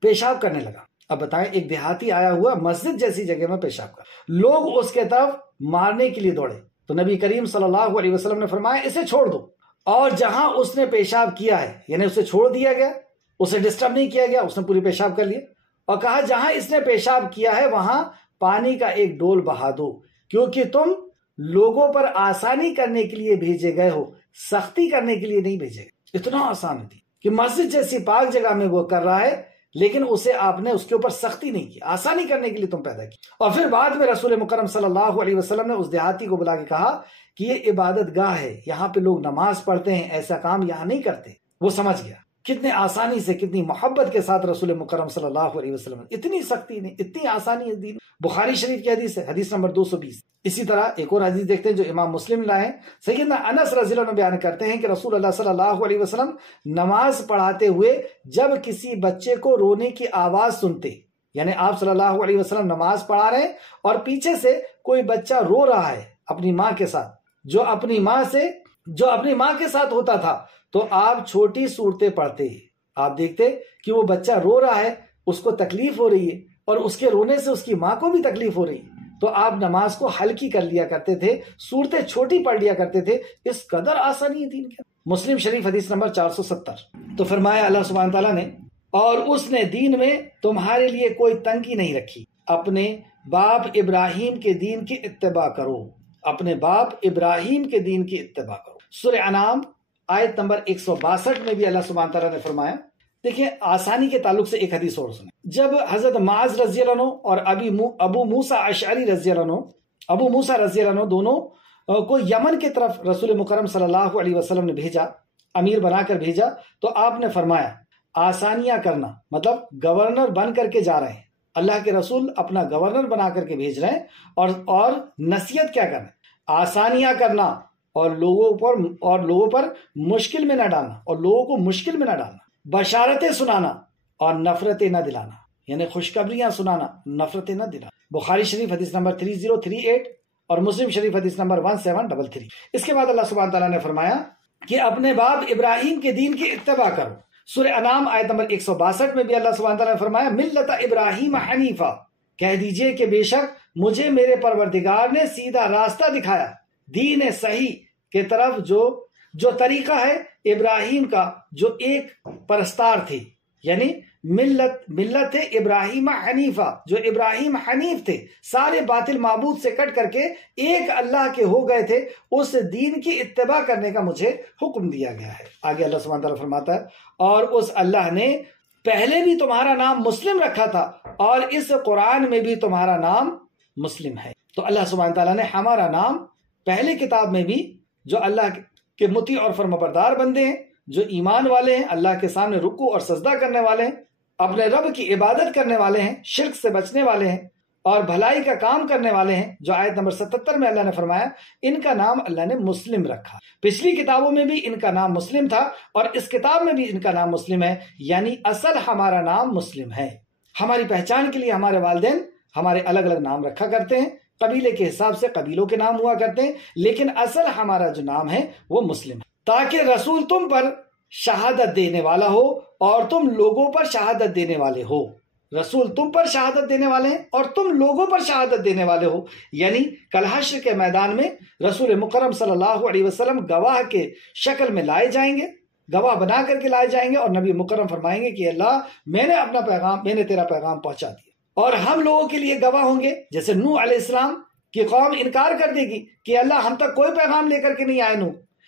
پیشاب کرنے لگا۔ اب بتائیں، ایک دیہاتی آیا ہوا مسجد جیسی جگہ میں پیشاب کر، لوگ اس کے طرف مارنے کے لیے دوڑے، تو نبی کریم صلی اللہ علیہ وسلم نے فرمایا اسے چھوڑ دو۔ اور جہاں اس نے پیشاب کیا ہے، یعنی اسے چھوڑ دیا گیا، اسے ڈسٹرب نہیں کیا گیا، اس نے پوری پیشاب کر لیا، اور کہا جہاں اس نے پیشاب کیا ہے وہاں پانی کا ایک ڈول بہا دو، کیونکہ تم لوگوں پر آسانی کرنے کے لیے بھیجے گئے ہو، سختی کرنے کے لیے نہیں بھیجے گئے۔ اتنا آسان تھی کہ مسجد جیسی پاک جگہ میں وہ کر رہا ہے، لیکن اسے آپ نے اس کے اوپر سختی نہیں کی، آسانی کرنے کے لیے تم پیدا کی۔ اور پھر بعد میں رسول مکرم صلی اللہ علیہ وسلم نے اس دیہاتی کو بلا کے کہا کہ یہ عبادت گاہ ہے، یہاں پہ لوگ نماز پڑھتے ہیں، ایسا کام یہاں نہیں کرتے۔ وہ سمجھ گیا کتنے آسانی سے، کتنی محبت کے ساتھ رسول مکرم صلی اللہ علیہ وسلم، اتنی سختی نہیں، اتنی آسانی ہے دین۔ بخاری شریف کی حدیث ہے، حدیث نمبر 220۔ اسی طرح ایک اور حدیث دیکھتے ہیں جو امام مسلم لائے، سیدنا انس رضی اللہ عنہ بیان کرتے ہیں کہ رسول اللہ صلی اللہ علیہ وسلم نماز پڑھاتے ہوئے جب کسی بچے کو رونے کی آواز سنتے، یعنی آپ صلی اللہ علیہ وسلم نماز پڑھا رہے ہیں اور پیچھے سے کوئی بچہ رو رہا ہے اپنی ماں کے ساتھ، جو اپنی ماں کے ساتھ ہوتا تھا، تو آپ چھوٹی صورتیں پڑھتے، آپ دیکھتے کہ وہ بچہ رو رہا ہے، اس کو تکلیف ہو رہی ہے، اور اس کے رونے سے اس کی ماں کو بھی تکلیف ہو رہی ہے، تو آپ نماز کو ہلکی کر لیا کرتے تھے، صورتیں چھوٹی پڑھ لیا کرتے تھے۔ اس قدر آسانی ہے دین کے۔ مسلم شریف حدیث نمبر 470۔ تو فرمایا اللہ سبحانہ تعالیٰ نے، اور اس نے دین میں تمہارے لیے کوئی تنگی نہیں رکھی، اپنے باپ ابراہیم کے دین کی اتباع کرو، اپنے باپ ابراہیم کے دین کی اتباع کرو۔ سورہ انعام آیت نمبر 162 میں بھی اللہ سبحانہ تعالیٰ نے فرمایا۔ دیکھیں، آسانی کے تعلق سے ایک حدیث اور سنیں۔ جب حضرت معاذ رضی اللہ عنہ اور ابو موسیٰ اشعری رضی اللہ عنہ دونوں کو یمن کی طرف رسول مکرم صلی اللہ علیہ وسلم نے بھیجا، امیر بنا کر بھیجا، تو آپ نے فرمایا آسانیاں کرنا، مطلب گورنر بن کر کے جا رہے ہیں، اللہ کے رسول اپنا گورنر بنا کر کے بھیج رہے ہیں، اور نصیحت کیا کرنا، آسانیاں کرنا، اور لوگوں پر مشکل میں نہ ڈالنا، اور لوگوں کو مشکل میں نہ ڈالنا، بشارتیں سنانا، اور نفرتیں نہ دلانا، یعنی خوشخبریاں سنانا، نفرتیں نہ دلانا۔ بخاری شریف حدیث نمبر 3038 اور مسلم شریف حدیث نمبر 1733۔ اس کے بعد اللہ سبحانہ تعالیٰ نے فرمایا کہ اپنے باپ ابراہیم کے دین کی اتباع کرو۔ سورہ انعام آیت نمبر 162 میں بھی اللہ سبحانہ تعالیٰ نے فرمایا ملت ابراہیم حنیفہ، کہہ دیجئے کہ بے شک مجھے میرے پروردگار نے سیدھا راستہ دکھایا، دین صحیح کے طرف، جو طریقہ ہے ابراہیم کا جو ایک پرستار تھے، یعنی ملت ابراہیم حنیفہ، جو ابراہیم حنیف تھے، سارے باطل معبود سے کٹ کر کے ایک اللہ کے ہو گئے تھے، اس دین کی اتباع کرنے کا مجھے حکم دیا گیا ہے۔ آگے اللہ سبحانہ تعالیٰ فرماتا ہے اور اس اللہ نے پہلے بھی تمہارا نام مسلم رکھا تھا اور اس قرآن میں بھی تمہارا نام مسلم ہے۔ تو اللہ سبحانہ تعالیٰ نے ہمارا نام پہلے کتاب میں بھی، جو اللہ کے مطیع اور فرمانبردار بندے ہیں، جو ایمان والے ہیں، اللہ کے سامنے رکوع اور سجدہ کرنے والے ہیں، اپنے رب کی عبادت کرنے والے ہیں، شرک سے بچنے والے ہیں اور بھلائی کا کام کرنے والے ہیں، جو آیت نمبر 77 میں اللہ نے فرمایا ان کا نام اللہ نے مسلم رکھا۔ پچھلی کتابوں میں بھی ان کا نام مسلم تھا اور اس کتاب میں بھی ان کا نام مسلم ہے، یعنی اصل ہمارا نام مسلم ہے۔ ہماری پہچان کے لیے ہمارے والدین ہمارے الگ الگ نام رکھا کرتے ہیں، قبیلے کے حساب سے قبیلوں کے نام ہوا کرتے ہیں، لیکن اصل ہمارا جو نام ہے وہ مسلم ہے، تاکہ رسول تم پر شہادت دینے والا ہو اور تم لوگوں پر شہادت دینے والے ہو۔ رسول تم پر شہادت دینے والے ہیں اور تم لوگوں پر شہادت دینے والے ہو، یعنی کل حشر کے میدان میں رسول مکرم صلی اللہ علیہ وسلم گواہ کے شکل میں لائے جائیں گے، گواہ بنا کر کے لائے جائیں گے، اور نبی مکرم فرمائیں گے کہ اللہ میں نے تیرا پیغام پہنچا دیا، اور ہم لوگوں کے لیے گواہ ہوں گے۔ جیسے نوح علیہ السلام کی قوم انکار کر دے گی کہ اللہ ہم تک کوئی پیغام لے کر کے نہیں آئے،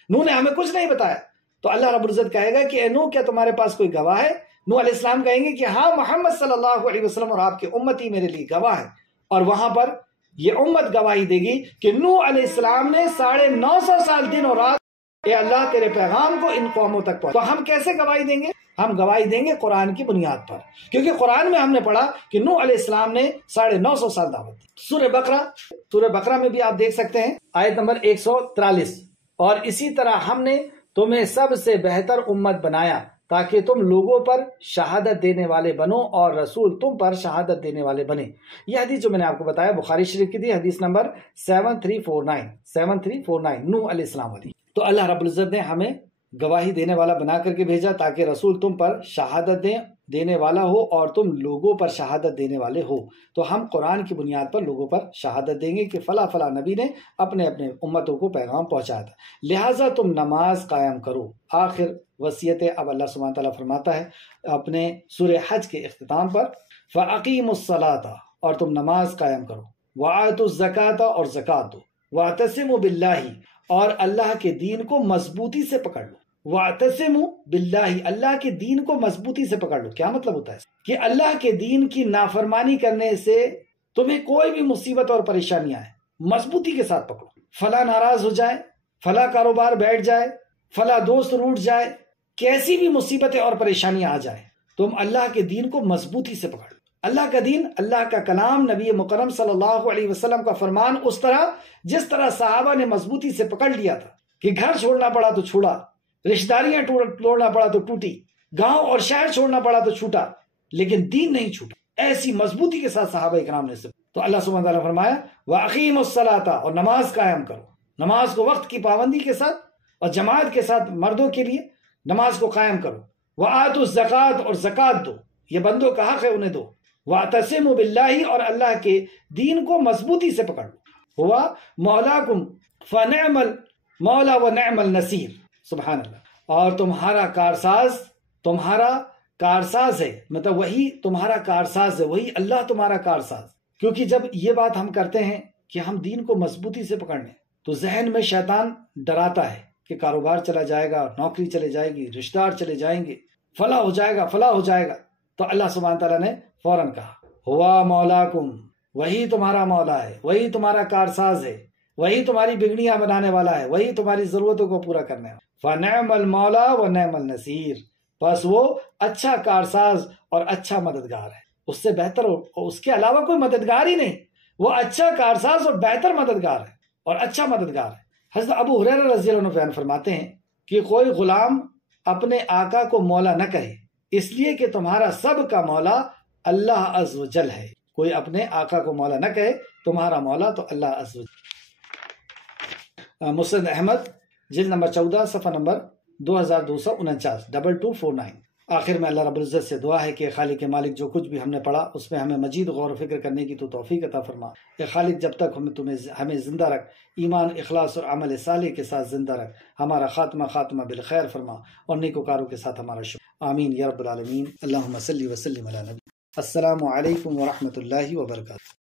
نوح نے ہمیں کچھ نہیں بتایا، تو اللہ رب العزت کہے گا کہ اے نوح کیا تمہارے پاس کوئی گواہ ہے؟ نوح علیہ السلام کہیں گے کہ ہاں محمد صلی اللہ علیہ وسلم اور آپ کی امتی میرے لیے گواہ ہے، اور وہاں پر یہ امت گواہی دے گی کہ نوح علیہ السلام نے 950 سال دن اور رات اے اللہ تیرے پیغام کو ان قوموں تک پہنچا۔ تو ہم کیسے گواہی دیں گے؟ ہم گواہی دیں گے قرآن کی بنیاد پر، کیونکہ قرآن میں ہم نے پڑھا کہ نوح علیہ السلام نے 950 سال دعوت دی۔ سورہ بقرہ میں بھی آپ دیکھ سکتے ہیں آیت نمبر 143، اور اسی طرح ہم نے تمہیں سب سے بہتر امت بنایا تاکہ تم لوگوں پر شہادت دینے والے بنو اور رسول تم پر شہادت دینے والے بنے۔ یہ حدیث جو میں نے آپ کو بتایا بخاری شریف کی تھی، حدیث نمبر 7349 نوح علیہ السلام والی۔ تو اللہ رب العزت نے ہمیں گواہی دینے والا بنا کر کے بھیجا تاکہ رسول تم پر شہادت دینے والا ہو اور تم لوگوں پر شہادت دینے والے ہو۔ تو ہم قرآن کی بنیاد پر لوگوں پر شہادت دیں گے کہ فلاں فلاں نبی نے اپنے امتوں کو پیغام پہنچایا تھا، لہٰذا تم نماز قائم کرو۔ آخر وصیت اب اللہ سبحانہ تعالیٰ فرماتا ہے اپنے سورہ حج کے اختتام پر، فَأَقِيمُوا الصَّلَاةَ، اور تم نماز قائم کرو، وَآتُوا الزَّكَاةَ، اور زکات دو، وَاعْتَصِمُوا بِاللَّهِ، اور اللہ کے دین کو مضبوطی سے پکڑ لو۔ وَاعْتَصِمُوا بِاللَّهِ، اللہ کے دین کو مضبوطی سے پکڑ لو۔ کیا مطلب ہوتا ہے کہ اللہ کے دین کی نافرمانی کرنے سے تمہیں کوئی بھی مصیبت اور پریشانی آئے، مضبوطی کے ساتھ پکڑو۔ فلاں ناراض ہو جائے، فلاں کاروبار بیٹھ جائے، فلاں دوست روٹ جائے، کیسی بھی مصیبتیں اور پریشانیاں آ جائیں، تم اللہ کے دین کو مضبوطی سے پکڑ لو۔ اللہ کا دین، اللہ کا کلام، نبی مکرم صلی اللہ علیہ وسلم کا فرمان، اس طرح جس طرح صحابہ نے مضبوطی سے پکڑ لیا تھا کہ گھر چھوڑنا پڑا تو چھوڑا، رشتہ داریاں توڑنا پڑا تو ٹوٹی، گاؤں اور شہر چھوڑنا پڑا تو چھوٹا، لیکن دین نہیں چھوٹا۔ ایسی مضبوطی کے ساتھ صحابہ کرام نے سب۔ تو اللہ سبحانہ تعالیٰ فرمایا وَأَقِيمُوا الصَّلَاةَ، اور نماز قائم کرو، نماز کو وقت کی پابندی کے ساتھ اور جماعت کے ساتھ مردوں کے لیے نماز کو قائم کرو، وَآتُوا الزَّكَاةَ، اور زکات دو، یہ بندوں کا حق ہے انہیں دو، وَاعْتَصِمُوا بِاللَّهِ، اور اللہ کے دین کو مضبوطی سے پکڑ لو، ہوا مولاکم فنعم المولا ونعم النصیر، سبحان اللہ۔ اور تمہارا کارساز ہے، مطلب وہی تمہارا کارساز ہے، وہی اللہ تمہارا کارساز۔ کیونکہ جب یہ بات ہم کرتے ہیں کہ ہم دین کو مضبوطی سے پکڑنے، تو ذہن میں شیطان ڈراتا ہے کہ کاروبار چلا جائے گا، نوکری چلے جائے گی، رشتہ دار چلے جائیں گے، فلاں ہو جائے گا۔ تو اللہ سبحانہ تعالیٰ نے فوراً کہا ہوا مولاکم، وہی تمہارا مولا ہے، وہی تمہارا کارساز ہے، وہی تمہاری بگڑیاں بنانے والا ہے، وہی تمہاری ضرورتوں کو پورا کرنے والا۔ فنعم المولا ونعم النصیر، بس وہ اچھا کارساز اور اچھا مددگار ہے، اس سے بہتر اور اس کے علاوہ کوئی مددگار ہی نہیں، وہ اچھا کارساز اور بہتر مددگار ہے اور اچھا مددگار ہے۔ حضرت ابو ہریرہ رضی اللہ عنہ بیان فرماتے ہیں کہ کوئی غلام اپنے آقا کو مولا نہ کہے اس لیے کہ تمہارا سب کا مولا اللہ عز و جل ہے. کوئی اپنے آقا کو مولا نہ کہے، تمہارا مولا تو اللہ عز و جل. مسند احمد جلد نمبر 14 صفحہ نمبر 2249 2249. آخر میں اللہ رب العزت سے دعا ہے کہ خالق مالک جو کچھ بھی ہم نے پڑھا اس میں ہمیں مزید غور و فکر کرنے کی تو توفیق عطا فرما. اے خالق جب تک ہمیں زندہ رکھ، ایمان اخلاص اور عمل صالح کے ساتھ زندہ رکھ. ہمارا خاتمہ بالخیر فرما اور نیکوکاروں کے ساتھ ہمارا شکر. آمین یا رب العالمین. اللہم صلی وسلم علی نبی. السلام علیکم ورحمۃ اللہ وبرکاتہ.